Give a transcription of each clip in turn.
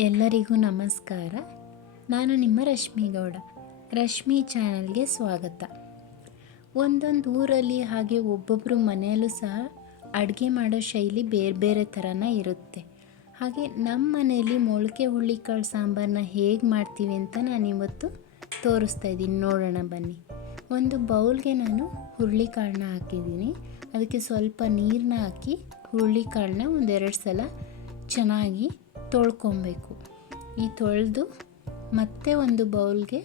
ಎಲ್ಲರಿಗೂ ನಮಸ್ಕಾರ. ನಾನು ನಿಮ್ಮ ರಶ್ಮಿ ಗೌಡ. ರಶ್ಮಿ ಚಾನಲ್ಗೆ ಸ್ವಾಗತ. ಒಂದೊಂದು ಊರಲ್ಲಿ ಹಾಗೆ ಒಬ್ಬೊಬ್ಬರು ಮನೆಯಲ್ಲೂ ಸಹ ಅಡುಗೆ ಮಾಡೋ ಶೈಲಿ ಬೇರೆ ಬೇರೆ ಥರನ ಇರುತ್ತೆ. ಹಾಗೆ ನಮ್ಮ ಮನೆಯಲ್ಲಿ ಮೊಳಕೆ ಹುಳ್ಳಿಕಾಳು ಸಾಂಬಾರನ್ನ ಹೇಗೆ ಮಾಡ್ತೀವಿ ಅಂತ ನಾನು ಇವತ್ತು ತೋರಿಸ್ತಾ ಇದ್ದೀನಿ. ನೋಡೋಣ ಬನ್ನಿ. ಒಂದು ಬೌಲ್ಗೆ ನಾನು ಹುರುಳಿಕಾಳನ್ನ ಹಾಕಿದ್ದೀನಿ. ಅದಕ್ಕೆ ಸ್ವಲ್ಪ ನೀರನ್ನ ಹಾಕಿ ಹುರುಳಿಕಾಳನ್ನ ಒಂದೆರಡು ಸಲ ಚೆನ್ನಾಗಿ ತೊಳ್ಕೊಬೇಕು. ಈ ತೊಳೆದು ಮತ್ತೆ ಒಂದು ಬೌಲ್ಗೆ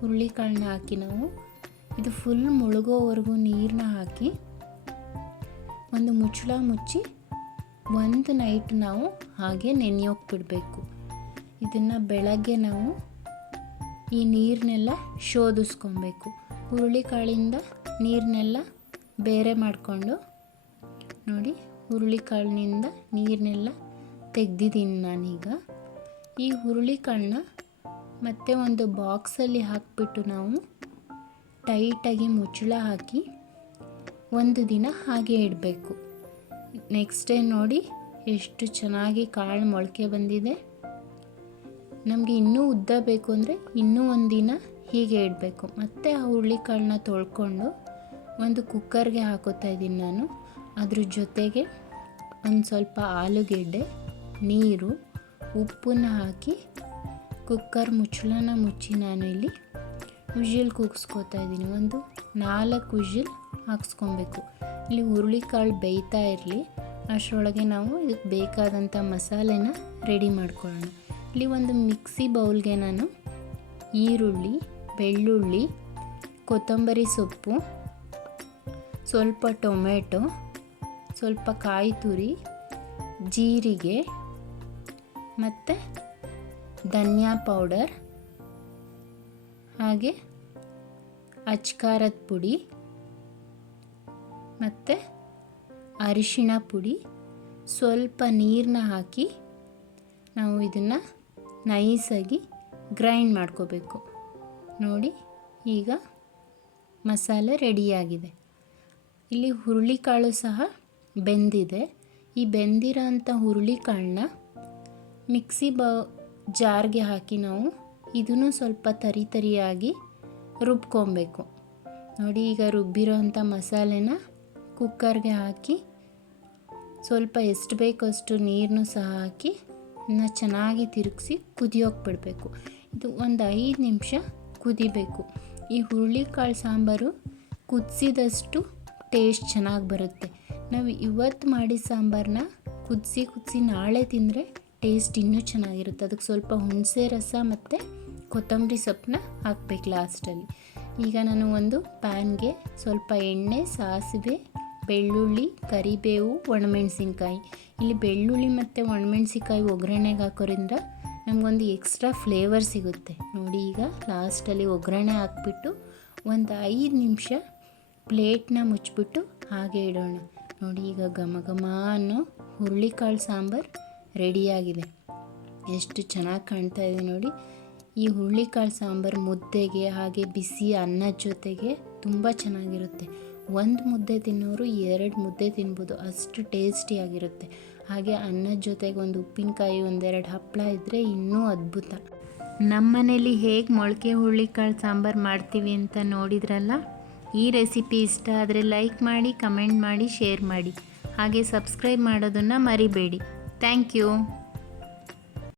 ಹುರುಳಿಕಾಳನ್ನ ಹಾಕಿ ನಾವು. ಇದು ಫುಲ್ ಮುಳುಗೋವರೆಗೂ ನೀರನ್ನ ಹಾಕಿ ಒಂದು ಮುಚ್ಚಳ ಮುಚ್ಚಿ ಒಂದು ನೈಟ್ ನಾವು ಹಾಗೆ ನೆನೆಯೋಕೆ ಬಿಡಬೇಕು ಇದನ್ನು ಬೆಳಗ್ಗೆ ನಾವು ಈ ನೀರನ್ನೆಲ್ಲ ಶೋಧಿಸ್ಕೊಬೇಕು. ಹುರುಳಿಕಾಳಿಂದ ನೀರನ್ನೆಲ್ಲ ಬೇರೆ ಮಾಡಿಕೊಂಡು ನೋಡಿ ಹುರುಳಿಕಾಳಿನಿಂದ ನೀರನ್ನೆಲ್ಲ ತೆಗ್ದಿದ್ದೀನಿ ನಾನೀಗ. ಈ ಹುರುಳಿಕಾಳನ್ನ ಮತ್ತೆ ಒಂದು ಬಾಕ್ಸಲ್ಲಿ ಹಾಕಿಬಿಟ್ಟು ನಾವು ಟೈಟಾಗಿ ಮುಚ್ಚಳ ಹಾಕಿ ಒಂದು ದಿನ ಹಾಗೆ ಇಡಬೇಕು. ನೆಕ್ಸ್ಟ್ ಡೇ ನೋಡಿ ಎಷ್ಟು ಚೆನ್ನಾಗಿ ಕಾಳು ಮೊಳಕೆ ಬಂದಿದೆ. ನಮಗೆ ಇನ್ನೂ ಉದ್ದ ಬೇಕು ಅಂದರೆ ಇನ್ನೂ ಒಂದು ದಿನ ಹೀಗೆ ಇಡಬೇಕು. ಮತ್ತು ಆ ಹುರುಳಿಕಾಳನ್ನ ತೊಳ್ಕೊಂಡು ಒಂದು ಕುಕ್ಕರ್ಗೆ ಹಾಕೋತಾ ಇದ್ದೀನಿ ನಾನು. ಅದ್ರ ಜೊತೆಗೆ ಒಂದು ಸ್ವಲ್ಪ ಆಲೂಗೆಡ್ಡೆ ನೀರು, ಉಪ್ಪನ್ನು ಹಾಕಿ ಕುಕ್ಕರ್ ಮುಚ್ಚಳನ ಮುಚ್ಚಿ ನಾನು ಇಲ್ಲಿ ವಿಜಿಲ್ ಕೂಗಿಸ್ಕೋತಾ ಇದ್ದೀನಿ. ಒಂದು ನಾಲ್ಕು ವಿಜಿಲ್ ಹಾಕ್ಸ್ಕೊಬೇಕು. ಇಲ್ಲಿ ಹುರುಳಿಕಾಳು ಬೇಯ್ತಾ ಇರಲಿ. ಅಷ್ಟರೊಳಗೆ ನಾವು ಇದಕ್ಕೆ ಬೇಕಾದಂಥ ಮಸಾಲೆನ ರೆಡಿ ಮಾಡ್ಕೊಳ್ಳೋಣ. ಇಲ್ಲಿ ಒಂದು ಮಿಕ್ಸಿ ಬೌಲ್ಗೆ ನಾನು ಈರುಳ್ಳಿ, ಬೆಳ್ಳುಳ್ಳಿ, ಕೊತ್ತಂಬರಿ ಸೊಪ್ಪು, ಸ್ವಲ್ಪ ಟೊಮೆಟೊ ಸ್ವಲ್ಪ ಕಾಯಿ ತುರಿ ಜೀರಿಗೆ ಮತ್ತು ಧನಿಯಾ ಪೌಡರ್, ಹಾಗೆ ಅಚ್ಕಾರದ ಪುಡಿ, ಮತ್ತು ಅರಿಶಿಣ ಪುಡಿ. ಸ್ವಲ್ಪ ನೀರನ್ನ ಹಾಕಿ ನಾವು ಇದನ್ನು ನೈಸಾಗಿ ಗ್ರೈಂಡ್ ಮಾಡ್ಕೋಬೇಕು. ನೋಡಿ, ಈಗ ಮಸಾಲೆ ರೆಡಿಯಾಗಿದೆ. ಇಲ್ಲಿ ಹುರುಳಿಕಾಳು ಸಹ ಬೆಂದಿದೆ. ಈ ಬೆಂದಿರೋ ಅಂಥ ಹುರುಳಿಕಾಳನ್ನ ಮಿಕ್ಸಿ ಬ, ಜಾರ್ಗೆ ಹಾಕಿ ನಾವು ಇದನ್ನು ಸ್ವಲ್ಪ ತರಿ ತರಿಯಾಗಿ ರುಬ್ಕೊಬೇಕು. ನೋಡಿ ಈಗ ರುಬ್ಬಿರೋ ಅಂಥ ಮಸಾಲೆನ ಕುಕ್ಕರ್ಗೆ ಹಾಕಿ ಸ್ವಲ್ಪ ಎಷ್ಟು ಬೇಕೋ ಅಷ್ಟು ನೀರನ್ನು ಸಹ ಹಾಕಿ ಇನ್ನು ಚೆನ್ನಾಗಿ ತಿರುಗಿಸಿ ಕುದಿಯೋಕೆ ಬಿಡಬೇಕು ಇದು ಒಂದು ಐದು ನಿಮಿಷ ಕುದಿಬೇಕು. ಈ ಹುರುಳಿಕಾಳು ಸಾಂಬಾರು ಕುದಿಸಿದಷ್ಟು ಟೇಸ್ಟ್ ಚೆನ್ನಾಗಿ ಬರುತ್ತೆ. ನಾವು ಇವತ್ತು ಮಾಡಿದ ಸಾಂಬಾರನ್ನ ಕುದಿಸಿ ಕುದಿಸಿ ನಾಳೆ ತಿಂದರೆ ಟೇಸ್ಟ್ ಇನ್ನೂ ಚೆನ್ನಾಗಿರುತ್ತೆ. ಅದಕ್ಕೆ ಸ್ವಲ್ಪ ಹುಣಸೆ ರಸ ಮತ್ತು ಕೊತ್ತಂಬರಿ ಸೊಪ್ಪನ್ನ ಹಾಕ್ಬೇಕು ಲಾಸ್ಟಲ್ಲಿ. ಈಗ ನಾನು ಒಂದು ಪ್ಯಾನ್ಗೆ ಸ್ವಲ್ಪ ಎಣ್ಣೆ, ಸಾಸಿವೆ, ಬೆಳ್ಳುಳ್ಳಿ, ಕರಿಬೇವು, ಒಣಮೆಣಸಿನ್ಕಾಯಿ. ಇಲ್ಲಿ ಬೆಳ್ಳುಳ್ಳಿ ಮತ್ತು ಒಣಮೆಣಸಿನ್ಕಾಯಿ ಒಗ್ಗರಣೆಗೆ ಹಾಕೋದ್ರಿಂದ ನಮಗೊಂದು ಎಕ್ಸ್ಟ್ರಾ ಫ್ಲೇವರ್ ಸಿಗುತ್ತೆ. ನೋಡಿ ಈಗ ಲಾಸ್ಟಲ್ಲಿ ಒಗ್ಗರಣೆ ಹಾಕ್ಬಿಟ್ಟು ಒಂದು ಐದು ನಿಮಿಷ ಪ್ಲೇಟ್ನ ಮುಚ್ಚಿಬಿಟ್ಟು ಹಾಗೆ ಇಡೋಣ. ನೋಡಿ ಈಗ ಘಮ ಘಮ ಅನ್ನೋ ಹುರುಳಿಕಾಳು ಸಾಂಬಾರು ರೆಡಿಯಾಗಿದೆ. ಎಷ್ಟು ಚೆನ್ನಾಗಿ ಕಾಣ್ತಾ ಇದೆ ನೋಡಿ. ಈ ಹುರುಳಿಕಾಳು ಸಾಂಬಾರು ಮುದ್ದೆಗೆ ಹಾಗೆ ಬಿಸಿ ಅನ್ನದ ಜೊತೆಗೆ ತುಂಬ ಚೆನ್ನಾಗಿರುತ್ತೆ. ಒಂದು ಮುದ್ದೆ ತಿನ್ನೋರು ಎರಡು ಮುದ್ದೆ ತಿನ್ಬೋದು. ಅಷ್ಟು ಟೇಸ್ಟಿಯಾಗಿರುತ್ತೆ ಹಾಗೆ ಅನ್ನದ ಜೊತೆಗೆ ಒಂದು ಉಪ್ಪಿನಕಾಯಿ, ಒಂದೆರಡು ಹಪ್ಪಳ ಇದ್ದರೆ ಇನ್ನೂ ಅದ್ಭುತ. ನಮ್ಮ ಮನೇಲಿ ಹೇಗೆ ಮೊಳಕೆ ಹುರುಳಿಕಾಳು ಸಾಂಬಾರು ಮಾಡ್ತೀವಿ ಅಂತ ನೋಡಿದ್ರಲ್ಲ? ಈ ರೆಸಿಪಿ ಇಷ್ಟ ಆದರೆ ಲೈಕ್ ಮಾಡಿ, ಕಮೆಂಟ್ ಮಾಡಿ, ಶೇರ್ ಮಾಡಿ. ಹಾಗೆ ಸಬ್ಸ್ಕ್ರೈಬ್ ಮಾಡೋದನ್ನು ಮರಿಬೇಡಿ. Thank you.